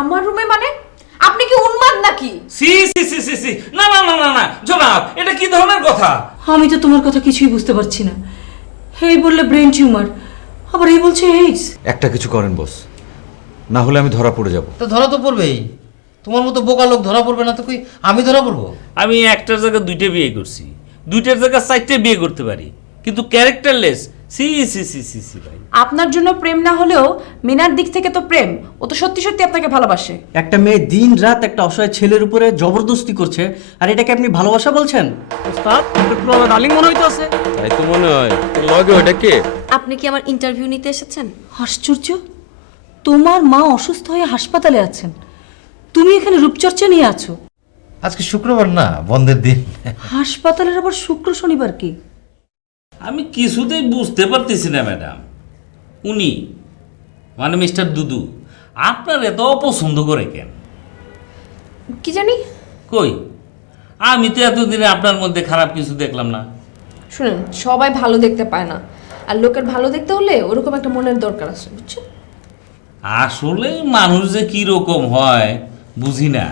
আমার রুমে মানে? আপনি কি উন্মাদ নাকি? সি সি সি সি সি না না না না না জনাব, এটা কি ধরনের কথা? আমি তো তোমার কথা কিছুই বুঝতে পারছি না। এই বললে ব্রেন টিউমার, আবার এই বলছে এইডস। একটা কিছু করেন বস, না হলে আমি ধরা পড়ে যাব। তো ধরা তো পড়বেই, তোমার মতো বোকা লোক ধরা পড়বে না তো কই আমি ধরা পড়বো? আমি একটার জায়গায় দুইটা বিয়ে করছি, দুইটার জায়গায় চারটে বিয়ে করতে পারি, কিন্তু ক্যারেক্টারলেস। সি সি সি সি সি ভাই, আপনার জন্য প্রেম না হলেও মিনার দিক থেকে তো প্রেম। ও তো সত্যি সত্যি আপনাকে ভালোবাসে। একটা মেয়ে দিন রাত একটা অসহায় ছেলের উপরে জবরদস্তি করছে, আর এটাকে আপনি ভালোবাসা বলছেন? ওস্তাদ, একটু পুরো ডার্লিং মনে হইতেছে। তাই তো মনে হয়। লগে ওটা কে? আপনি কি আমার ইন্টারভিউ নিতে এসেছেন? আশ্চর্য, তোমার মা অসুস্থ হয়ে হাসপাতালে আছেন, তুমি এখানে রূপচর্চা নিয়ে আছো। আজকে শুক্রবার না, বন্ধের দিন। হাসপাতালের আবার শুক্র শনিবার কি? আমি কিছুতেই বুঝতে পারতেছি না ম্যাডাম, উনি মানে মিস্টার দুদু আপনার এত অপছন্দ করে কেন? কি জানি। কই, আমি তো এতদিনে আপনার মধ্যে খারাপ কিছু দেখলাম না। শুনেন, সবাই ভালো দেখতে পায় না, আর লোকের ভালো দেখতে হলে ওরকম একটা মনের দরকার আছে, বুঝছেন? আসলে মানুষ যে কি রকম হয় বুঝি না,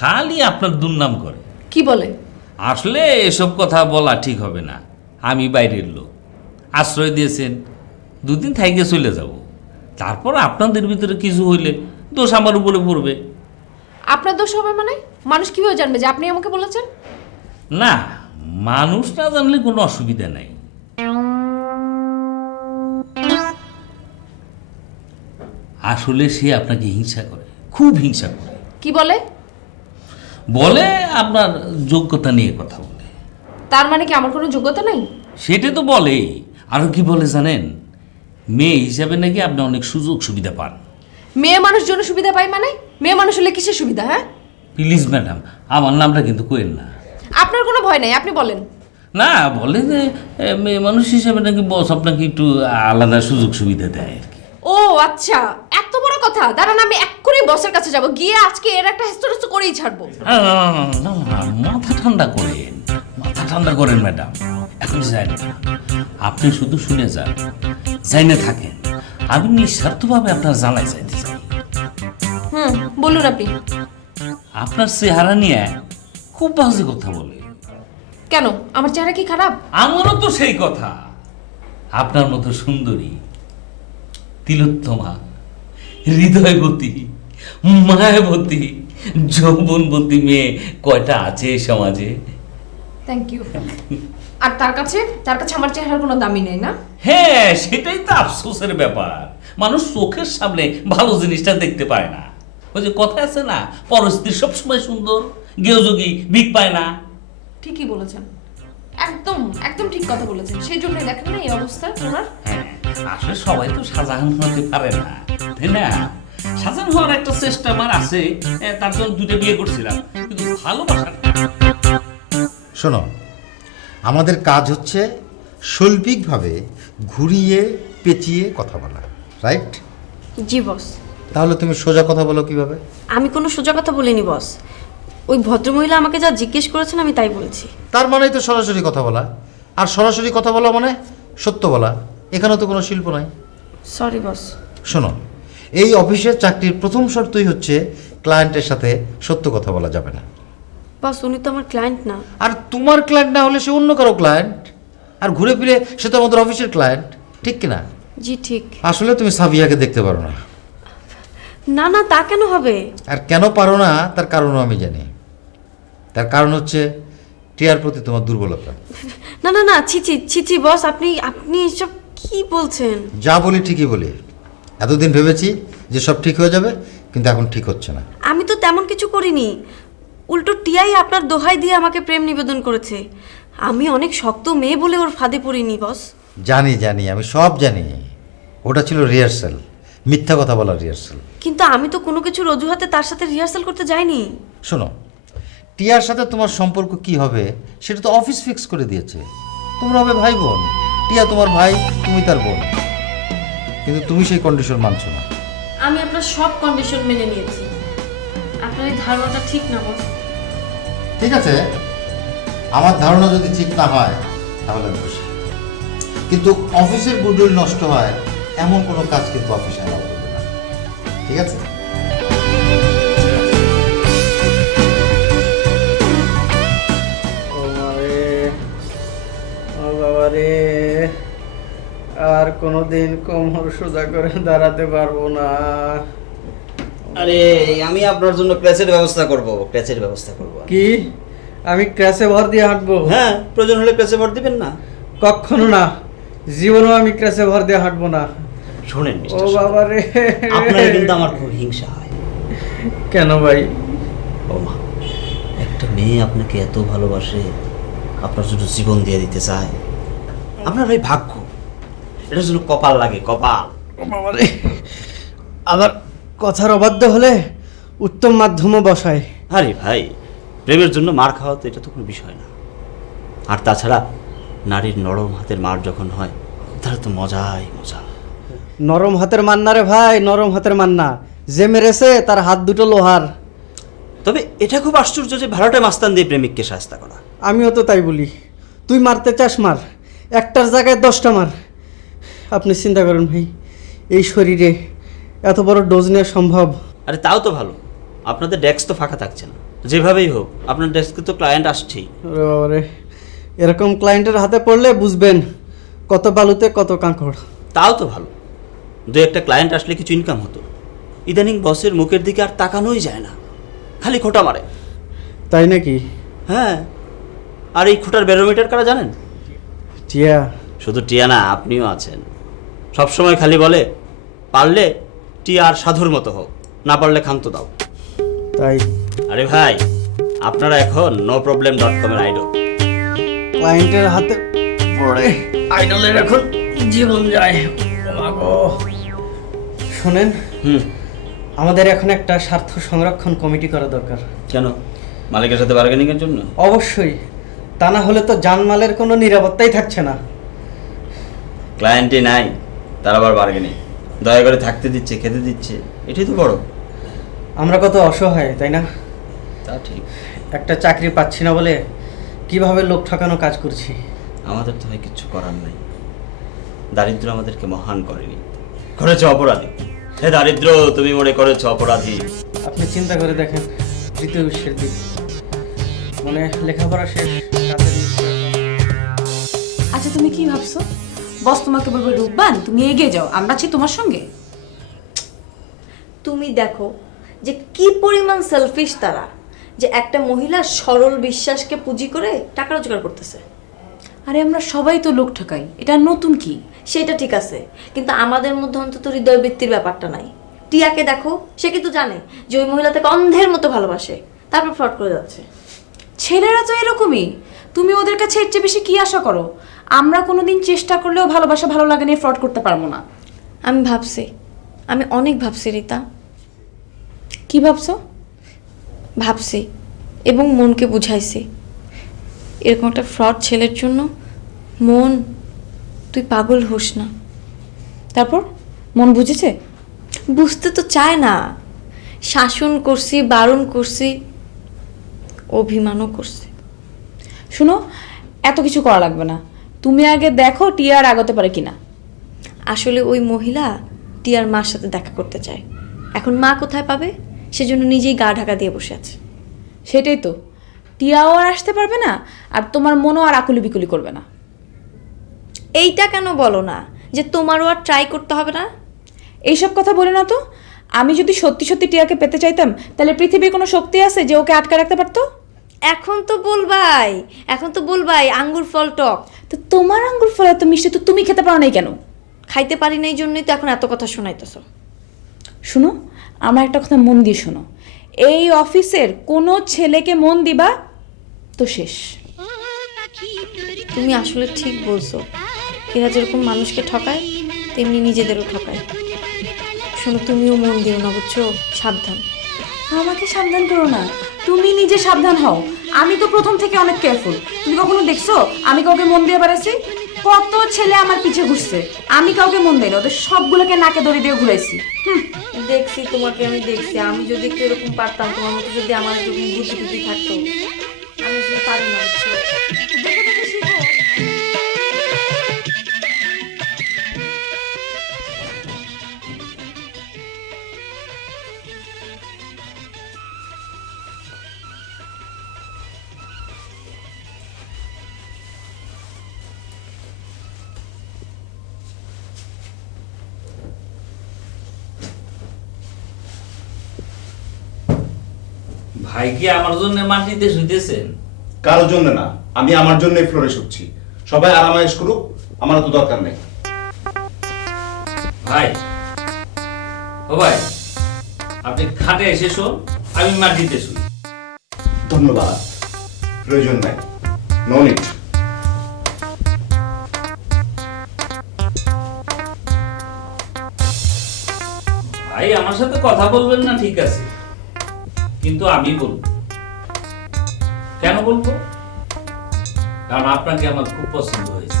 খালি আপনার দুর্নাম করে। কি বলে? আসলে এসব কথা বলা ঠিক হবে না। আমি বাইরের লোক, আশ্রয় দিয়েছেন, দুদিন থাইকে চলে যাব, তারপর আপনাদের ভিতরে কিছু হইলে দোষ আমার উপরে পড়বে। আপনার দোষ হবে মানে? মানুষ কিভাবে জানবে যে আপনি আমাকে বলেছেন? না, মানুষ না জানলে কোনো অসুবিধা নাই। আসলে সে আপনাকে হিংসা করে, খুব হিংসা করে। কি বলে? বলে আপনার যোগ্যতা নিয়ে কথা বলে। তার মানে কি আমার কোনো যোগ্যতা নাই? সেটা তো বলেই, আরও কি বলে জানেন? মেয়ে হিসাবে নাকি আপনি অনেক সুযোগ সুবিধা পান। মেয়ে মানুষ জন্য সুবিধা পাই মানে? মেয়ে মানুষ হলে কিসের সুবিধা? হ্যাঁ, প্লিজ ম্যাডাম, আমার নামটা কিন্তু কোয়েন না। আপনার কোনো ভয় নাই, আপনি বলেন। না, বলে যে মেয়ে মানুষ হিসাবে নাকি বস আপনাকে একটু আলাদা সুযোগ সুবিধা দেয় আর কি। ও আচ্ছা, এত বড় কথা। দাঁড়ান, আমি এক্ষুনি বসের কাছে যাব, গিয়ে আজকে এর একটা হেস্তনেস্ত করেই ছাড়বো। না না না না না, মাথা ঠান্ডা করেন, মাথা ঠান্ডা করেন ম্যাডাম। এখন যান না, আপনি শুধু শুনে যান, যাইনে থাকেন। আমি নিঃস্বার্থভাবে আপনার জানাই যাইতে চাই। বলুন আপনি। আপনার চেহারা নিয়ে খুব বাজে কথা বলে। কেন, আমার চেহারা কি খারাপ? আমারও তো সেই কথা। আপনার মতো সুন্দরী, তিলোত্তমা, হৃদয়বতী, মায়াবতী, যৌবনবতী মেয়ে কয়টা আছে এই সমাজে? Thank you. আর তার কাছে আমার চেহারার কোনো দামি নেই না? হ্যাঁ, সেটাই তো আফসোসের ব্যাপার। মানুষ চোখের সামনে ভালো জিনিসটা দেখতে পায় না। ওই যে কথা আছে না, পরস্ত্রী সবসময় সুন্দর, গেউযোগী ভিক পায় না। ঠিকই বলেছেন, একদম একদম ঠিক কথা বলেছেন। সেই জন্যই দেখেন না এই অবস্থা ওনার। হ্যাঁ, আসলে সবাই তো শাহজাহান হতে পারে না, তাই না? শাহজাহান হওয়ার একটা চেষ্টা আমার আছে, তার জন্য দুটো বিয়ে করছিলাম, কিন্তু ভালোবাসা। শোনো, আমাদের কাজ হচ্ছে শৈল্পিকভাবে ঘুরিয়ে পেঁচিয়ে কথা বলা, রাইট? জি বস। তাহলে তুমি সোজা কথা বলো কিভাবে? আমি কোনো সোজা কথা বলিনি বস, ওই ভদ্রমহিলা আমাকে যা জিজ্ঞেস করেছেন আমি তাই বলেছি। তার মানেই তো সরাসরি কথা বলা, আর সরাসরি কথা বলা মানে সত্য বলা। এখানে তো কোনো শিল্প নাই। Sorry boss. শোনো, এই অফিসের চাকরির প্রথম শর্তই হচ্ছে ক্লায়েন্টের সাথে সত্য কথা বলা যাবে না। বস, উনি তো আমার ক্লায়েন্ট না। আর তোমার ক্লায়েন্ট না হলে সে অন্য কারো ক্লায়েন্ট, আর ঘুরে ফিরে সে তো আমাদের অফিসের ক্লায়েন্ট, ঠিক কিনা? জি ঠিক। আসলে তুমি সাবিয়াকে দেখতে পারো না। না না, তা কেন হবে? আর কেন পারো না তার কারণও আমি জানি। তার কারণ হচ্ছে টিয়ার প্রতি তোমার দুর্বলতা। না না না, ছি বস, আপনি এসব কি বলছেন? যা বলি ঠিকই বলি। এতদিন ভেবেছি যে সব ঠিক হয়ে যাবে, কিন্তু এখন ঠিক হচ্ছে না। আমি তো তেমন কিছু করিনি, উল্টো টিয়াই আপনার দোহাই দিয়ে আমাকে প্রেম নিবেদন করেছে। আমি অনেক শক্ত মেয়ে বলে ওর ফাঁদে পড়িনি বস। জানি জানি, আমি সব জানি। ওটা ছিল রিহার্সাল, মিথ্যা কথা বলার রিহার্সাল। কিন্তু আমি তো কোনো কিছুর অজুহাতে তার সাথে রিহার্সাল করতে যাইনি। শোনো, টিয়ার সাথে তোমার সম্পর্ক কি হবে সেটা তো অফিস ফিক্স করে দিয়েছে। তোমরা হবে ভাই বোন, টিয়া তোমার ভাই, তুমি তার বোন। কিন্তু তুমি সেই কন্ডিশন মানছো না। আমি আপনার সব কন্ডিশন মেনে নিয়েছি। আপনার এই ধারণাটা ঠিক না বস। ঠিক আছে, আমার ধারণা যদি ঠিক না হয় তাহলে আমি খুশি। কিন্তু অফিসের গুডউইল নষ্ট হয় এমন কোনো কাজ কিন্তু অফিসে অ্যালাউ করবে না, ঠিক আছে? কোনোদিন কোমর সোজা করে দাঁড়াতে পারবো না। আরে আমি আপনার জন্য ক্র্যাচের ব্যবস্থা করব, কি আমি ক্র্যাশে ভর দিয়ে হাঁটবো? হ্যাঁ, প্রয়োজন হলে ক্র্যাচে ভর দিবেন না। কখনো না, জীবনেও আমি ক্র্যাশে ভর দিয়ে হাঁটবো না। শোনেন ও মিস্টার বাবা রে, আপনার কিন্তু আমার খুব হিংসা হয়। কেন ভাই? ও মা, একটা মেয়ে আপনাকে এত ভালোবাসে, আপনার জন্য জীবন দিয়ে দিতে চায়, আপনার ভাই ভাগ্য, এটার জন্য কপাল লাগে, কপাল। ও বাবা রে, আবার কথার অবাধ্য হলে উত্তম মাধ্যমও বসায়। আরে ভাই, প্রেমের জন্য মার খাওয়া তো এটা তো কোনো বিষয় না। আর তাছাড়া নারীর নরম হাতের মার যখন হয় তাহলে তো মজাই মজা। নরম হাতের মান্না রে ভাই, নরম হাতের মান্না। যে মেরেছে তার হাত দুটো লোহার। তবে এটা খুব আশ্চর্য যে ভাড়াটে মাস্তান দিয়ে প্রেমিককে শাস্তা করা। আমিও তো তাই বলি, তুই মারতে চাস মার, একটার জায়গায় 10টা মার। আপনি চিন্তা করেন ভাই, এই শরীরে এত বড় ডোজ নেওয়া সম্ভব? আরে তাও তো ভালো, আপনাদের ডেস্ক তো ফাঁকা থাকছে না। যেভাবেই হোক আপনার ডেস্কে তো ক্লায়েন্ট আসছেই। ওরে বাবা রে, এরকম ক্লায়েন্টের হাতে পড়লে বুঝবেন কত বালুতে কত কাঁকড়। তাও তো ভালো, দু একটা ক্লায়েন্ট আসলে কিছু ইনকাম হতো। ইদানিং বসের মুখের দিকে আর তাকানোই যায় না, খালি খোঁটা মারে। তাই নাকি? হ্যাঁ, আর এই খোঁটার ব্যারোমিটার কারা জানেন? টিয়া। শুধু টিয়া না, আপনিও আছেন। সবসময় খালি বলে, পারলে টিয়া আর সাধুর মতো হোক, না পারলে ক্ষান্ত দাও। তাই আরে ভাই, আপনারা এখন noproblem.com এর আইডল। ক্লায়েন্টের হাতে পড়ে আইডলের এখন জীবন যায়। ও মা গো। শোনেন, আমাদের এখন একটা স্বার্থ সংরক্ষণ কমিটি করা দরকার। কেন? মালিকের সাথে বার্গেনিং এর জন্য? অবশ্যই, তা না হলে তো জানমালের কোনো নিরাপত্তাই থাকছে না। ক্লায়েন্টই নাই, তার আবার বার্গেনিং? দয়া করে থাকতে দিচ্ছে, খেতে দিচ্ছে, এটাই তো বড়। আমরা কত অসহায়, তাই না? তা ঠিক। একটা চাকরি পাচ্ছি না বলে কিভাবে লোক ঠকানো কাজ করছি। আমাদের তো ভাই কিচ্ছু করার নাই। দারিদ্র আমাদেরকে মহান করেনি, করেছে অপরাধী। হে দারিদ্র, তুমি মনে করেছো অপরাধী। আপনি চিন্তা করে দেখেন, তৃতীয় বিশ্বের দিক, মানে লেখাপড়া শেষ, কাজের ইচ্ছা। আচ্ছা তুমি কি ভাবছো? বস তোমাকে বলবে রূপবান, তুমি এগিয়ে যাও, আমরা আছি তোমার সঙ্গে। তুমি দেখো যে কি পরিমাণ সেলফিশ তারা, যে একটা মহিলা সরল বিশ্বাসকে পুঁজি করে টাকা রোজগার করতেছে। আরে আমরা সবাই তো লোক ঠকাই, এটা নতুন কি? সেটা ঠিক আছে, কিন্তু আমাদের মধ্যে অন্তত হৃদয়বৃত্তির ব্যাপারটা নাই। টিয়াকে দেখো, সে কিন্তু জানে যে ওই মহিলা তাকে অন্ধের মতো ভালোবাসে, তারপর ফ্রড করে যাচ্ছে। ছেলেরা তো এরকমই, তুমি ওদের কাছে এর চেয়ে বেশি কি আশা করো? আমরা কোনোদিন চেষ্টা করলেও ভালোবাসা ভালো লাগে নিয়ে ফ্রড করতে পারবো না। আমি ভাবছি, আমি অনেক ভাবছি রিতা। কি ভাবছো? ভাবছি এবং মনকে বুঝাইছি, এরকম একটা ফ্রড ছেলের জন্য মন, তুই পাগল হোস না। তারপর মন বুঝেছে? বুঝতে তো চায় না। শাসন করছি, বারণ করছি, অভিমানও করছি। শুনো, এত কিছু করা লাগবে না, তুমি আগে দেখো টিয়া আর আগাতে পারে কিনা। আসলে ওই মহিলা টিয়ার মার সাথে দেখা করতে চায়, এখন মা কোথায় পাবে, সেজন্য নিজেই গা ঢাকা দিয়ে বসে আছে। সেটাই তো, টিয়াও আর আসতে পারবে না, আর তোমার মনও আর আকুলি বিকুলি করবে না। এইটা কেন বলো না যে তোমারও আর ট্রাই করতে হবে না? এইসব কথা বলে না তো। আমি যদি সত্যি সত্যি টিয়াকে পেতে চাইতাম, তাহলে পৃথিবীর কোনো শক্তি আছে যে ওকে আটকে রাখতে পারতো? এখন তো বলবাই, এখন তো বলবাই আঙ্গুর ফল টক। তো তোমার আঙ্গুর ফল এত মিষ্টি, তো তুমি খেতে পারো নাই কেন? খাইতে পারি না, এই জন্যই তো এখন এত কথা শোনাইতেছ। শুনো, আমার একটা কথা মন দিয়ে শোনো, এই অফিসের কোনো ছেলেকে মন দিবা তো শেষ। তুমি আসলে ঠিক বলছো, এরা যেরকম মানুষকে ঠকায় তেমনি নিজেদেরও ঠকায়। শোনো, তুমিও মন দিও না, বুঝছো? সাবধান। আমাকে সাবধান করো না, তুমি নিজে সাবধান হও। আমি তো প্রথম থেকে অনেক কেয়ারফুল। তুমি কখনো দেখছো আমি কাউকে মন দিয়ে বেড়াচ্ছি? কত ছেলে আমার পিছে ঘুরছে, আমি কাউকে মন দিই না, ওদের সবগুলোকে নাকে দড়ি দিয়ে ঘুরাইছি। দেখছি তোমাকে, আমি দেখছি। আমি যদি একটু এরকম পারতাম, তোমার মতো যদি আমার একটু বুদ্ধি টুদ্ধি থাকতো, আমি আসলে পারি না, বুঝছো? দেখে দেখে শিখো। ভাই কি আমার জন্য মাটিতে শুইতেছেন? কারোর জন্য না, আমি আমার জন্যই ফ্লোরে শুচ্ছি। সবাই আরামায়েশ করুক, আমার তো দরকার নেই। ভাই ও ভাই, আপনি খাটে এসে শোন, আমি মাটিতে শুই। ধন্যবাদ, প্রয়োজন নাই, নো নিড। ভাই আমার সাথে কথা বলবেন না ঠিক আছে, কিন্তু আমি বলবো। কেন বলবো? কারণ আপনাকে আমার খুব পছন্দ হয়েছে।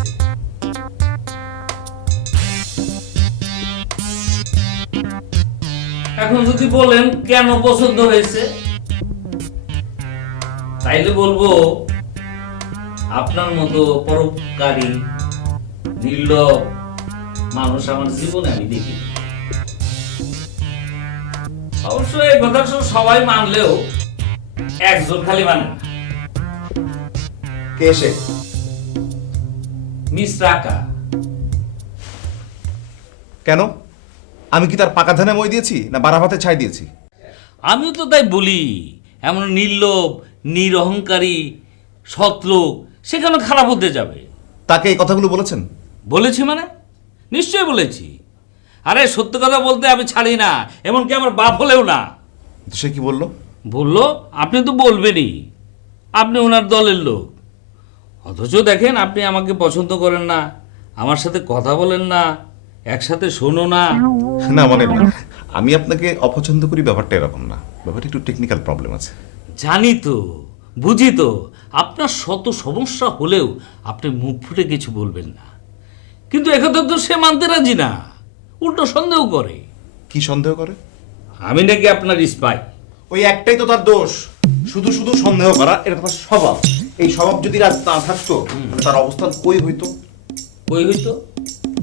এখন যদি বলেন কেন পছন্দ হয়েছে, তাইলে বলবো আপনার মতো পরোপকারী নির্লোভ মানুষ আমার জীবনে আমি দেখি। অবশ্য এই কথা সবাই মানলেও একজন খালি মানে না। কে এসে? মিস রাকা। কেন? আমি কি তার পাকা ধানে মই দিয়েছি না বাড়া ভাতে ছাই দিয়েছি? আমিও তো তাই বলি, এমন নির্লোভ নিরহংকারী সৎ লোক সেখানে খারাপ হতে যাবে। তাকে এই কথাগুলো বলেছেন? বলেছি মানে? নিশ্চয়ই বলেছি। আরে সত্য কথা বলতে আমি ছাড়ি না, এমনকি আমার বাপ হলেও না। তো সে কি বললো? বললো আপনি তো বলবেনই, আপনি ওনার দলের লোক। অথচ দেখেন আপনি আমাকে পছন্দ করেন না, আমার সাথে কথা বলেন না, একসাথে শোনো না। না মানে আমি আপনাকে অপছন্দ করি ব্যাপারটা এরকম না, ব্যাপারটা একটু টেকনিক্যাল প্রবলেম আছে। জানি তো, বুঝি তো, আপনার শত সমস্যা হলেও আপনি মুখ ফুটে কিছু বলবেন না। কিন্তু একথা তো সে মানতে রাজি না, উল্টো সন্দেহ করে। কি সন্দেহ করে? আমি নাকি আপনার স্পাই। ওই একটাই তো তার দোষ, শুধু শুধু সন্দেহ করা, এটা তার স্বভাব। এই স্বভাব যদি না থাকতো তার অবস্থান কই হইতো? কই হইতো?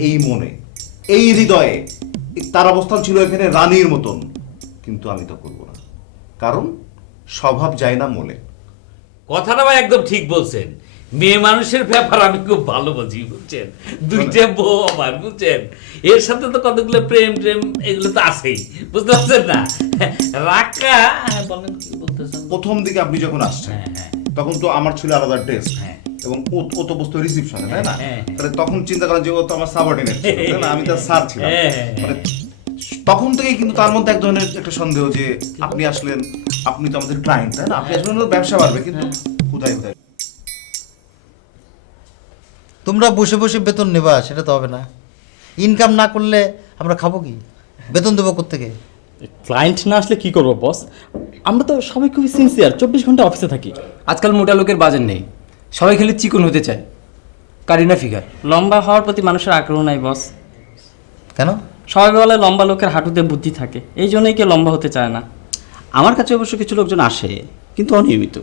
এই মনে, এই হৃদয়ে। তার অবস্থান ছিল এখানে রানীর মতন। কিন্তু আমি তো করবো না, কারণ স্বভাব যায় না মনে। কথাটা ভাই একদম ঠিক বলছেন। মেয়ে মানুষের ব্যাপার আমি খুব ভালো বুঝি, বুঝছেন? দুইটা বউ আমার, বুঝছেন? এর সাথে তো কতগুলো প্রেম প্রেম এগুলো তো আছেই, বুঝতে পারছেন না? রাকা বলেন কি বলতেছেন? প্রথম দিকে আপনি যখন আসছেন তখন তো আমার ছিল আলাদা ডেস্ক, এবং ও তো বসতো রিসিপশনে, তাই না? তাহলে তখন চিন্তা করেন যে ও তো আমার সাবঅর্ডিনেট ছিল, তাই না? আমি তার স্যার ছিলাম। মানে তখন থেকেই কিন্তু তার মধ্যে এক ধরনের একটা সন্দেহ যে আপনি আসলেন, আপনি তো আমাদের ক্লায়েন্ট, তাই না? আপনি আসলে ব্যবসা বাড়বে, কিন্তু কোথায় কোথায়। তোমরা বসে বসে বেতন নেবা সেটা তো হবে না। ইনকাম না করলে আমরা খাবো কি? বেতন দেবো কোত্থেকে? ক্লায়েন্ট না আসলে কি করবো বস? আমরা তো সবাই খুবই সিনসিয়ার, 24 ঘন্টা অফিসে থাকি। আজকাল মোটা লোকের বাজার নেই, সবাই খালি চিকন হতে চায়, কারিনা ফিগার। লম্বা হওয়ার প্রতি মানুষের আগ্রহ নাই বস। কেন? সবাই বলে লম্বা লোকের হাঁটুতে বুদ্ধি থাকে, এই জন্যই কেউ লম্বা হতে চায় না। আমার কাছে অবশ্য কিছু লোকজন আসে, কিন্তু অনিয়মিত।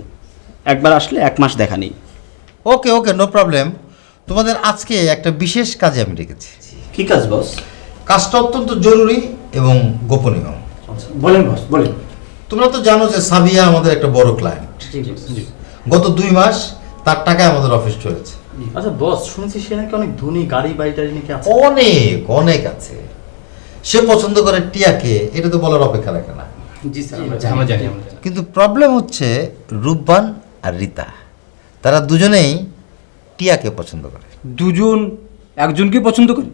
একবার আসলে 1 মাস দেখা নেই। ওকে ওকে, নো প্রবলেম। তোমাদের আজকে একটা বিশেষ কাজে আমি ডেকেছি। কি কাজ বস? কাজটা অত্যন্ত জরুরি এবং গোপনীয়। বলেন বস, বলেন। তোমরা তো জানো যে সাবিয়া আমাদের একটা বড় ক্লায়েন্ট। গত 2 মাস তার টাকায় আমাদের অফিস চলেছে। আচ্ছা বস, শুনেছি সে নাকি অনেক ধনী, গাড়ি বাড়ি টাড়ি নাকি আছে। অনেক অনেক আছে। সে পছন্দ করে টিয়াকে, এটা তো বলার অপেক্ষা রাখে না। জি স্যার, আমরা জানি। কিন্তু প্রবলেম হচ্ছে রূপবান আর রীতা, তারা দুজনেই টিয়াকে পছন্দ করে। দুজন একজনকে পছন্দ করে?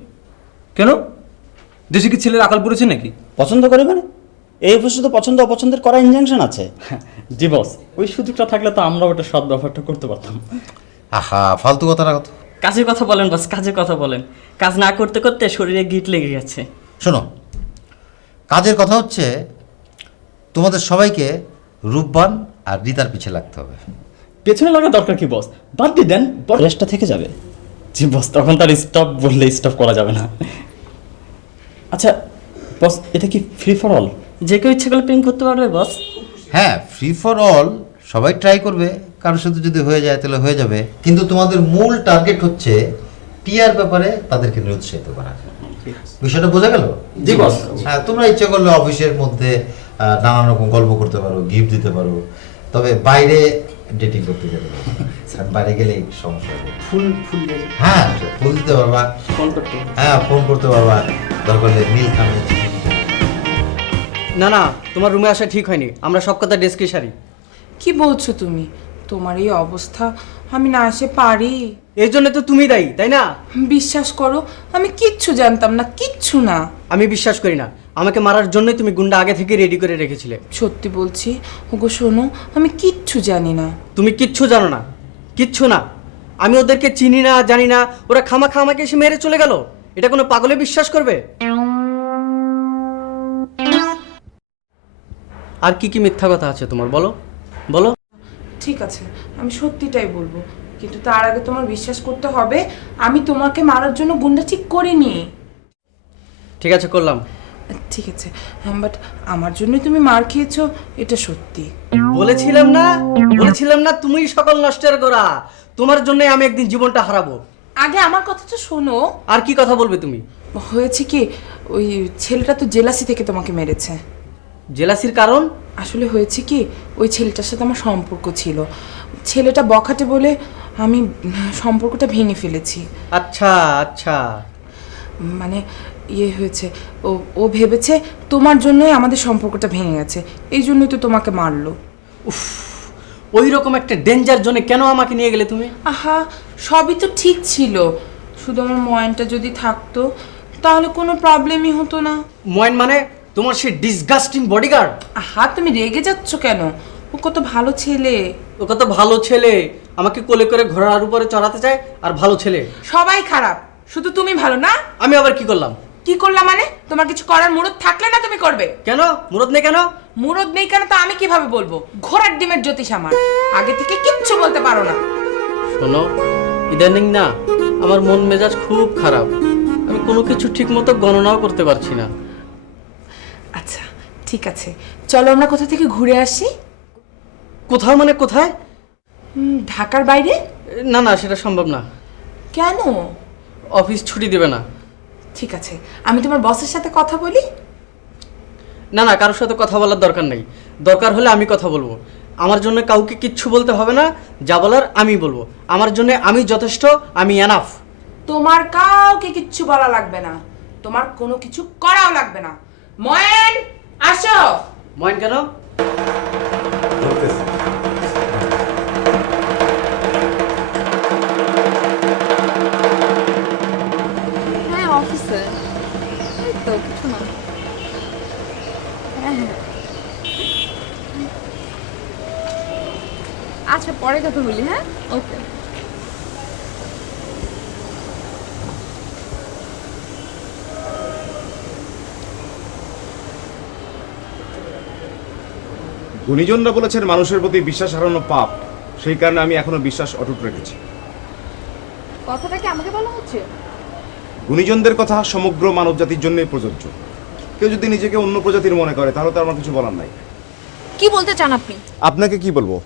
কেন? দেশে কি ছেলের আকাল পড়েছে নাকি? পছন্দ করে মানে? এই অফিসে তো পছন্দ অপছন্দের করা ইনজাংশন আছে। জি বস, ওই সুযোগটা থাকলে তো আমরা ওটা সৎ ব্যবহারটা করতে পারতাম। আহা, ফালতু কথা না কত। কাজের কথা বলেন বস, কাজের কথা বলেন। কাজ না করতে করতে শরীরে গিট লেগে গেছে। শোনো, কাজের কথা হচ্ছে তোমাদের সবাইকে রূপবান আর রীতার পিছে লাগতে হবে। পেছনে লাগা দরকার কি বস? বাদ দিয়ে দেন, রেস্টটা থেকে যাবে। জি বস, তখন তার স্টপ বললে স্টপ করা যাবে না। আচ্ছা বস, এটা কি ফ্রি ফর অল? যে কেউ ইচ্ছে করলে প্রেম করতে পারবে বস। হ্যাঁ, ফ্রি ফর অল, সবাই ট্রাই করবে। কারোর সাথে যদি হয়ে যায় তাহলে হয়ে যাবে, কিন্তু তোমাদের মূল টার্গেট হচ্ছে টিয়ার ব্যাপারে তাদেরকে নিরুৎসাহিত করা। বিষয়টা বোঝা গেল? জি বস। হ্যাঁ, তোমরা ইচ্ছে করলে অফিসের মধ্যে নানান রকম গল্প করতে পারো, গিফট দিতে পারো, তবে বাইরে ডেটিং করতে যাবে, কারণ বাইরে গেলে সমস্যা হবে। ফুল হ্যাঁ, ফুল দিতে পারবা, ফোন করতে। হ্যাঁ ফোন করতে পারবা, দরকার হলে নীল খামে। না না, তোমার রুমে আসা ঠিক হয়নি, আমরা সব কথা ডেস্কে সারি। কি বলছো তুমি? তোমার এই অবস্থা আমি না এসে পারি? এই জন্য তো তুমি দায়ী, তাই না? বিশ্বাস করো, আমি কিচ্ছু জানতাম না, কিচ্ছু না। আমি বিশ্বাস করি না। আমাকে মারার জন্যই তুমি গুন্ডা আগে থেকে রেডি করে রেখেছিলে। সত্যি বলছি, ওগো শোনো, আমি কিচ্ছু জানি না। তুমি কিচ্ছু জানো না, কিচ্ছু না। আমি ওদেরকে চিনি না, জানি না, ওরা খামাখা আমাকে এসে মেরে চলে গেল। এটা কোনো পাগলে বিশ্বাস করবে? আর কি কি মিথ্যা কথা আছে তোমার, বলো বলো। ঠিক আছে, আমি সত্যিটাই বলবো, কিন্তু তার আগে তোমার বিশ্বাস করতে হবে আমি তোমাকে মারার জন্য গুন্ডা ঠিক করিনি। ঠিক আছে, করলাম। ঠিক আছে, বাট আমার জন্যই তুমি মার খেয়েছো, এটা সত্যি। বলেছিলাম না তুমিই সকল নষ্টের গোড়া। তোমার জন্যই আমি একদিন জীবনটা হারাবো। আগে আমার কথাটা শোনো। আর কি কথা বলবে তুমি? হয়েছে কি, ওই ছেলেটা তো জেলাসি থেকে তোমাকে মেরেছে। জেলাসির কারণ? আসলে হয়েছে কি, ওই ছেলেটার সাথে আমার সম্পর্ক ছিল, ছেলেটা বখাটে বলে আমি সম্পর্কটা ভেঙে ফেলেছি। আচ্ছা আচ্ছা, মানে ইয়ে হয়েছে, ও ভেবেছে তোমার জন্যই আমাদের সম্পর্কটা ভেঙে গেছে, এই জন্যই তো তোমাকে মারলো। উফ, ওই রকম একটা ডেঞ্জার জোনে কেন আমাকে নিয়ে গেলে তুমি? আহা, সবই তো ঠিক ছিল, শুধু আমার ময়নটা যদি থাকতো তাহলে কোনো প্রবলেমই হতো না। ময়ন মানে তোমার সেই ডিসগাস্টিং বডিগার্ড? আহা, তুমি রেগে যাচ্ছ কেন? ও কত ভালো ছেলে। ও কত ভালো ছেলে, আমাকে কোলে করে ঘোড়ার উপরে চড়াতে চায়, আর ভালো ছেলে। সবাই খারাপ, শুধু তুমি ভালো না। আমি আবার কি করলাম? কি করলাম মানে? তোমার কিছু করার মুরদ থাকলে না তুমি করবে। কেন মুরদ নেই? কেন মুরদ নেই কেন তা আমি কিভাবে বলবো? ঘোড়ার ডিমের জ্যোতিষ আমার, আগে থেকে কিচ্ছু বলতে পারো না। শোনো, ইদানিং না আমার মন মেজাজ খুব খারাপ, আমি কোনো কিছু ঠিক মতো গণনাও করতে পারছি না। আচ্ছা ঠিক আছে, চলো আমরা কোথা থেকে ঘুরে আসি। কোথাও মানে কোথায়? ঢাকার বাইরে। না না, সেটা সম্ভব না। কেন? অফিস ছুটি দেবে না। ঠিক আছে, আমি তোমার বসের সাথে কথা বলি। না না, কারোর সাথে কথা বলার দরকার নেই, দরকার হলে আমি কথা বলবো। আমার জন্য কাউকে কিচ্ছু বলতে হবে না, যা বলার আমি বলবো। আমার জন্য আমি যথেষ্ট, আমি এনাফ। তোমার কাউকে কিচ্ছু বলা লাগবে না, তোমার কোনো কিছু করাও লাগবে না। ময়েন, আসো। ময়েন কেন? হ্যাঁ অফিসে, এই তো কিছু না। হ্যাঁ হ্যাঁ, আচ্ছা পরে কথা বলি। হ্যাঁ, ওকে। গুণীজনরা বলেছেন মানুষের প্রতি বিশ্বাস হারানো পাপ, সেই কারণে আমি এখনো বিশ্বাস অটুট রেখেছি। কথাটা কি আমাকে বলা হচ্ছে? গুণীজনদের কথা সমগ্র মানব জাতির জন্যই প্রযোজ্য। কেউ যদি নিজেকে অন্য প্রজাতির মনে করে তাহলে তো আমার কিছু বলার নাই। কি বলতে চান আপনি? আপনাকে কি বলবো?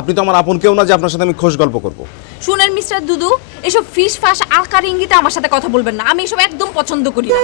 আপনি তো আমার আপন কেউ না যে আপনার সাথে আমি খোশ গল্প করব। শুনেন মিস্টার দুদু, এসব ফিস ফাস আকার ইঙ্গিতে আমার সাথে কথা বলবেন না, আমি এসব একদম পছন্দ করি না।